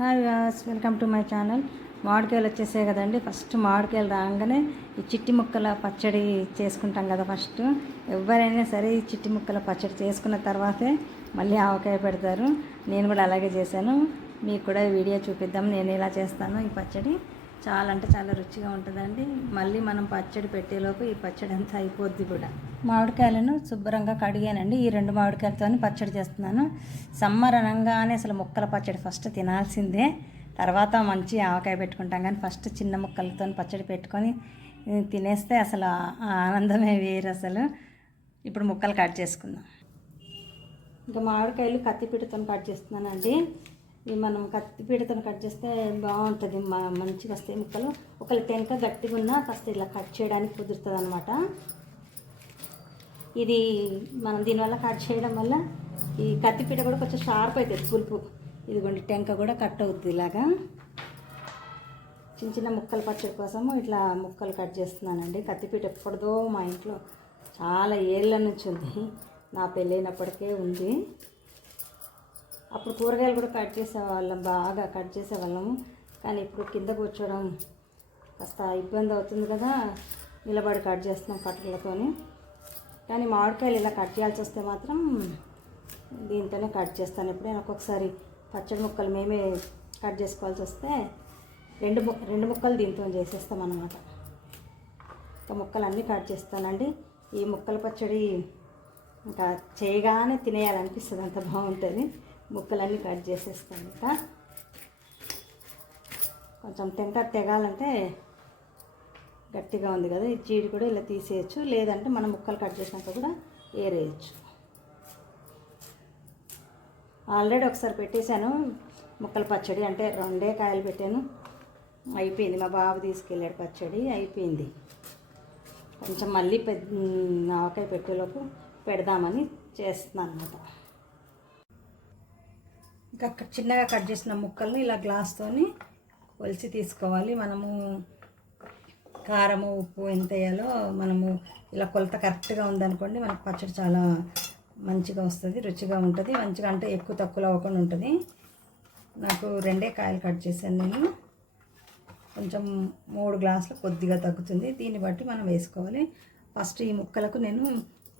Hi Vyas welcome to my channel మామిడికాయలు వచ్చేసాయి కదండి. ఫస్ట్ మామిడికాయలు రాగానే ఈ చిట్టి ముక్కల పచ్చడి చేసుకుంటాం కదా ఫస్ట్ ఎవరైనా సరే ఈ చిట్టి ముక్కల పచ్చడి చేసుకున్న తర్వాతే మళ్ళీ ఆవకాయ పెడతారు. నేను కూడా అలాగే చేశాను. మీకు కూడా వీడియో చూపిద్దాం. నేను ఎలా చేస్తాను ఈ పచ్చడి? చాలా అంటే చాలా రుచిగా ఉంటుందండి. మళ్ళీ మనం పచ్చడి పెట్టేలోపు ఈ పచ్చడి అంతా అయిపోద్ది కూడా. మామిడికాయలను శుభ్రంగా కడిగానండి. ఈ రెండు మామిడికాయలతో పచ్చడి చేస్తున్నాను. సమ్మర్ అనగానే అసలు ముక్కల పచ్చడి ఫస్ట్ తినాల్సిందే. తర్వాత మంచి ఆవకాయ పెట్టుకుంటాం కానీ ఫస్ట్ చిన్న ముక్కలతో పచ్చడి పెట్టుకొని తినేస్తే అసలు ఆనందమే వేరు అసలు. ఇప్పుడు ముక్కలు కట్ చేసుకుందాం. ఇంకా మామిడికాయలు కత్తిపీటతో కట్ చేస్తున్నానండి. ఇవి మనం కత్తిపీటతో కట్ చేస్తే బాగుంటుంది. మా మంచిగా వస్తాయి ముక్కలు. ఒకవేళ టెంక గట్టిగా ఉన్నా కాస్త ఇలా కట్ చేయడానికి కుదురుతుంది అనమాట ఇది మనం దీనివల్ల కట్ చేయడం వల్ల ఈ కత్తిపీట కూడా కొంచెం షార్ప్ అవుతుంది పులుపు. ఇదిగోండి టెంక కూడా కట్ అవుతుంది ఇలాగా. చిన్న చిన్న ముక్కలు పచ్చడి కోసము ఇట్లా ముక్కలు కట్ చేస్తున్నానండి. కత్తిపీట ఎప్పటిదో మా ఇంట్లో చాలా ఏళ్ళ నుంచి ఉంది. నా పెళ్ళైనప్పటికే ఉంది. అప్పుడు కూరగాయలు కూడా కట్ చేసేవాళ్ళం బాగా కట్ చేసేవాళ్ళము కానీ ఇప్పుడు కింద కూర్చోవడం కాస్త ఇబ్బంది అవుతుంది కదా నిలబడి కట్ చేస్తున్నాం కట్టెలతోని. కానీ మామిడికాయలు ఇలా కట్ చేయాల్సి వస్తే మాత్రం దీంతోనే కట్ చేస్తాను. ఎప్పుడైనా ఒక్కొక్కసారి పచ్చడి ముక్కలు మేమే కట్ చేసుకోవాల్సి వస్తే రెండు ము రెండు ముక్కలు దీంతో చేసేస్తాం అన్నమాట. ఇంకా ముక్కలు అన్నీ కట్ చేస్తానండి. ఈ ముక్కల పచ్చడి ఇంకా చేయగానే తినేయాలనిపిస్తుంది అంత బాగుంటుంది ముక్కలన్నీ కట్ చేసేస్తాను ఇంకా కొంచెం టెంక తెగాలంటే గట్టిగా ఉంది కదా ఈ చీడి కూడా ఇలా తీసేయచ్చు. లేదంటే మనం ముక్కలు కట్ చేసినాక కూడా ఏరేయచ్చు. ఆల్రెడీ ఒకసారి పెట్టేశాను ముక్కల పచ్చడి అంటే రెండే కాయలు పెట్టాను. అయిపోయింది మా బాబు తీసుకెళ్ళాడు పచ్చడి అయిపోయింది. కొంచెం మళ్ళీ పెద్ద ఆవకాయ పెట్టేలోపు పెడదామని చేస్తున్నాను అనమాట ఇంకా అక్కడ చిన్నగా కట్ చేసిన ముక్కల్ని ఇలా గ్లాస్తోని కొలిచి తీసుకోవాలి. మనము కారము ఉప్పు ఎంత వేయాలో మనము ఇలా కొలత కరెక్ట్గా ఉందనుకోండి మనకు పచ్చడి చాలా మంచిగా వస్తుంది రుచిగా ఉంటుంది. మంచిగా అంటే ఎక్కువ తక్కువలో అవ్వకుండా ఉంటుంది. నాకు రెండే కాయలు కట్ చేశాను నేను. కొంచెం మూడు గ్లాసులు కొద్దిగా తగ్గుతుంది. దీన్ని బట్టి మనం వేసుకోవాలి. ఫస్ట్ ఈ ముక్కలకు నేను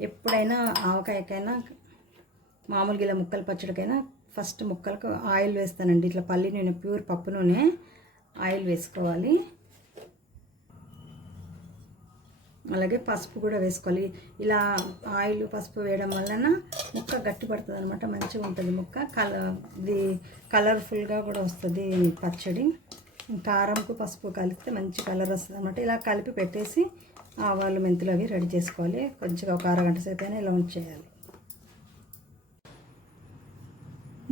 ఎప్పుడైనా ఆవకాయకైనా మామూలుగా ఇలా ముక్కల పచ్చడికైనా ఫస్ట్ ముక్కలకు ఆయిల్ వేస్తానండి. ఇట్లా పల్లి నూనె ప్యూర్ పప్పు నూనె ఆయిల్ వేసుకోవాలి. అలాగే పసుపు కూడా వేసుకోవాలి. ఇలా ఆయిల్ పసుపు వేయడం వలన ముక్క గట్టి పడుతుంది అనమాట మంచిగా ఉంటుంది ముక్క. కల ఇది కలర్ఫుల్గా కూడా వస్తుంది పచ్చడి. కారంకు పసుపు కలిపితే మంచి కలర్ వస్తుంది అనమాట ఇలా కలిపి పెట్టేసి ఆవాలు మెంతులు అవి రెడీ చేసుకోవాలి. కొంచెం ఒక అరగంట సేపు అయినా ఇలా ఉంచేయాలి.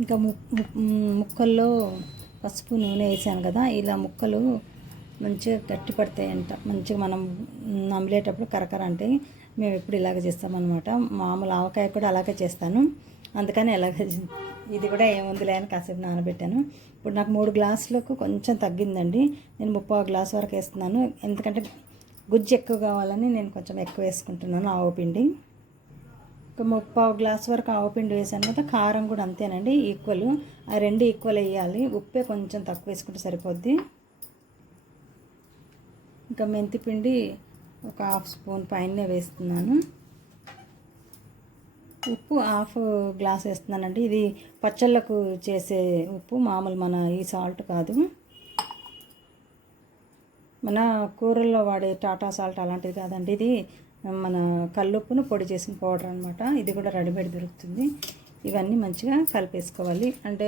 ఇంకా ముక్కల్లో పసుపు నూనె వేసాను కదా ఇలా ముక్కలు మంచిగా గట్టి పడతాయంట. మంచిగా మనం నమిలేటప్పుడు కరకర అంటే మేము ఎప్పుడు ఇలాగ చేస్తామన్నమాట. మామూలు ఆవకాయ కూడా అలాగే చేస్తాను. అందుకని ఎలాగ ఇది కూడా ఏముందిలే అని కాసేపు నానబెట్టాను. ఇప్పుడు నాకు మూడు గ్లాసులకు కొంచెం తగ్గిందండి. నేను ముప్పై గ్లాస్ వరకు వేస్తున్నాను. ఎందుకంటే గుజ్జు ఎక్కువ కావాలని నేను కొంచెం ఎక్కువ వేసుకుంటున్నాను ఆవు పిండి. ఒక ముప్పావు గ్లాస్ వరకు ఆవుపిండి వేసాను కదా కారం కూడా అంతేనండి ఈక్వల్. ఆ రెండు ఈక్వల్ వేయాలి. ఉప్పే కొంచెం తక్కువ వేసుకుంటే సరిపోద్ది. ఇంకా మెంతిపిండి ఒక హాఫ్ స్పూన్ పైన వేస్తున్నాను. ఉప్పు హాఫ్ గ్లాస్ వేస్తున్నానండి. ఇది పచ్చళ్ళకు చేసే ఉప్పు మామూలు మన ఈ సాల్ట్ కాదు. మన కూరల్లో వాడే టాటా సాల్ట్ అలాంటిది కాదండి. ఇది మన కల్లుప్పును పొడి చేసిన పౌడర్ అనమాట ఇది కూడా రెడీమేడ్ దొరుకుతుంది. ఇవన్నీ మంచిగా కలిపేసుకోవాలి. అంటే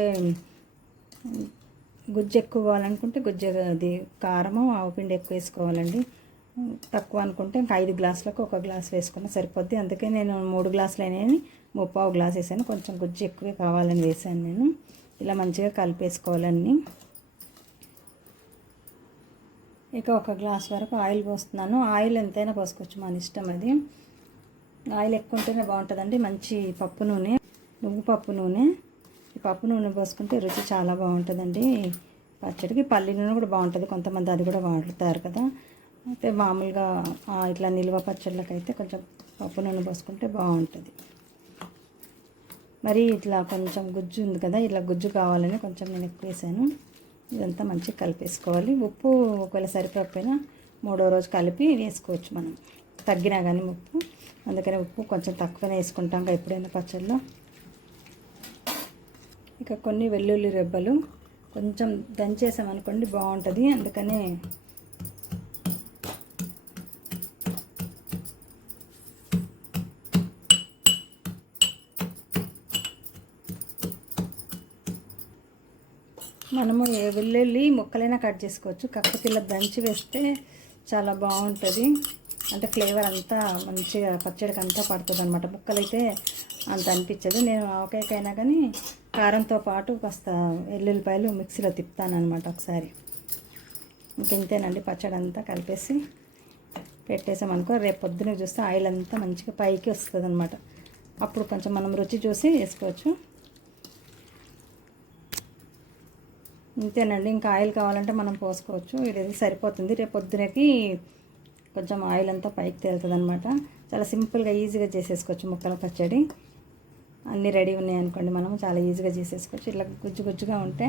గుజ్జు ఎక్కువ కావాలనుకుంటే గుజ్జు అది కారము ఆవుపిండి ఎక్కువ వేసుకోవాలండి. తక్కువ అనుకుంటే ఇంకా ఐదు గ్లాసులకు ఒక గ్లాస్ వేసుకున్నా సరిపోద్ది. అందుకే నేను మూడు గ్లాసులు అయినాయని ముప్పావు గ్లాస్ వేసాను. కొంచెం గుజ్జు ఎక్కువే కావాలని వేసాను నేను. ఇలా మంచిగా కలిపేసుకోవాలన్నీ. ఇక ఒక గ్లాస్ వరకు ఆయిల్ పోస్తున్నాను. ఆయిల్ ఎంతైనా పోసుకోవచ్చు మన ఇష్టం అది. ఆయిల్ ఎక్కువ ఉంటేనే బాగుంటుందండి. మంచి పప్పు నూనె నువ్వు పప్పు నూనె. ఈ పప్పు నూనె పోసుకుంటే రుచి చాలా బాగుంటుందండి. పచ్చడికి పల్లి నూనె కూడా బాగుంటుంది. కొంతమంది అది కూడా వాడుతారు కదా. అయితే మామూలుగా ఇట్లా నిల్వ పచ్చళ్ళకైతే కొంచెం పప్పు నూనె పోసుకుంటే బాగుంటుంది. మరి ఇట్లా కొంచెం గుజ్జు ఉంది కదా ఇట్లా గుజ్జు కావాలని కొంచెం నేను ఎక్కువ వేసాను ఇదంతా మంచిగా కలిపేసుకోవాలి. ఉప్పు ఒకవేళ సరిపోకపోయినా మూడో రోజు కలిపి వేసుకోవచ్చు మనం. తగ్గినా కానీ ఉప్పు. అందుకని ఉప్పు కొంచెం తక్కువనే వేసుకుంటాం ఎప్పుడైనా పచ్చళ్ళలో. ఇక కొన్ని వెల్లుల్లి రెబ్బలు కొంచెం దంచేసామనుకోండి బాగుంటుంది. అందుకనే మనము వెల్లుల్లి ముక్కలైనా కట్ చేసుకోవచ్చు. కాకపోతే ఇలా దంచి వేస్తే చాలా బాగుంటుంది. అంటే ఫ్లేవర్ అంతా మంచిగా పచ్చడికి అంతా పడుతుంది అనమాట ముక్కలైతే అంత అనిపించదు. నేను ఆవకాయకైనా కానీ కారంతో పాటు కాస్త ఎల్లుల్లిపాయలు మిక్సీలో తిప్పుతాను అనమాట ఒకసారి. ఇంకెంతేనండి పచ్చడి అంతా కలిపేసి పెట్టేసామనుకో రేపు పొద్దున చూస్తే ఆయిల్ అంతా మంచిగా పైకి వస్తుంది అనమాట అప్పుడు కొంచెం మనం రుచి చూసి వేసుకోవచ్చు. ఇంతేనండి. ఇంకా ఆయిల్ కావాలంటే మనం పోసుకోవచ్చు. ఇది సరిపోతుంది. రేపు పొద్దునకి కొంచెం ఆయిల్ అంతా పైకి తేలుతుంది అనమాట చాలా సింపుల్గా ఈజీగా చేసేసుకోవచ్చు ముక్కల పచ్చడి. అన్నీ రెడీ ఉన్నాయనుకోండి మనం చాలా ఈజీగా చేసేసుకోవచ్చు. ఇట్లా గుజ్జు గుజ్జుగా ఉంటే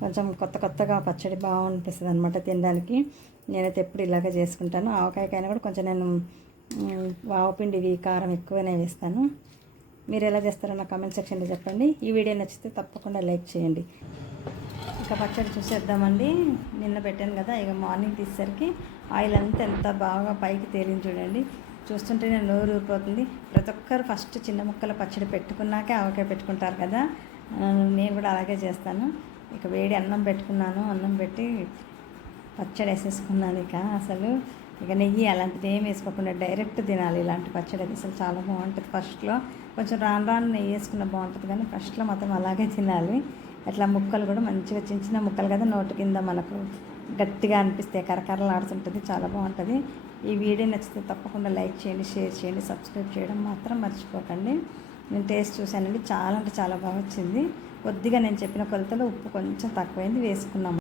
కొంచెం కొత్త కొత్తగా పచ్చడి బాగుంటుంది అనమాట తినడానికి. నేనైతే ఎప్పుడు ఇలాగే చేసుకుంటాను. ఆవకాయకైనా కూడా కొంచెం నేను వావపిండివి కారం ఎక్కువనే వేస్తాను. మీరు ఎలా చేస్తారో నా కామెంట్ సెక్షన్లో చెప్పండి. ఈ వీడియో నచ్చితే తప్పకుండా లైక్ చేయండి. ఇక పచ్చడి చూసేద్దామండి. నిన్న పెట్టాను కదా ఇక మార్నింగ్ తీసేసరికి ఆయిల్ అంతా ఎంత బాగా పైకి తేలింది చూడండి. చూస్తుంటే నేను నోరు ఊరిపోతుంది. ప్రతి ఒక్కరు ఫస్ట్ చిన్న ముక్కల పచ్చడి పెట్టుకున్నాకే ఆవకాయ పెట్టుకుంటారు కదా. నేను కూడా అలాగే చేస్తాను. ఇక వేడి అన్నం పెట్టుకున్నాను. అన్నం పెట్టి పచ్చడి వేసేసుకున్నాను ఇక అసలు. ఇక నెయ్యి అలాంటిది ఏం వేసుకోకుండా డైరెక్ట్ తినాలి ఇలాంటి పచ్చడి అది. అసలు చాలా బాగుంటుంది ఫస్ట్లో. కొంచెం రాను రాను నెయ్యి వేసుకున్న బాగుంటుంది కానీ ఫస్ట్లో మాత్రం అలాగే తినాలి. అట్లా ముక్కలు కూడా మంచిగా చిన్న చిన్న ముక్కలు కదా నోటి కింద మనకు గట్టిగా అనిపిస్తే కరకరలు ఆడుతుంటుంది చాలా బాగుంటుంది. ఈ వీడియో నచ్చితే తప్పకుండా లైక్ చేయండి షేర్ చేయండి సబ్స్క్రైబ్ చేయడం మాత్రం మర్చిపోకండి. నేను టేస్ట్ చూశానండి చాలా అంటే చాలా బాగా వచ్చింది. కొద్దిగా నేను చెప్పిన కొలతలో ఉప్పు కొంచెం తక్కువైంది వేసుకున్నాము.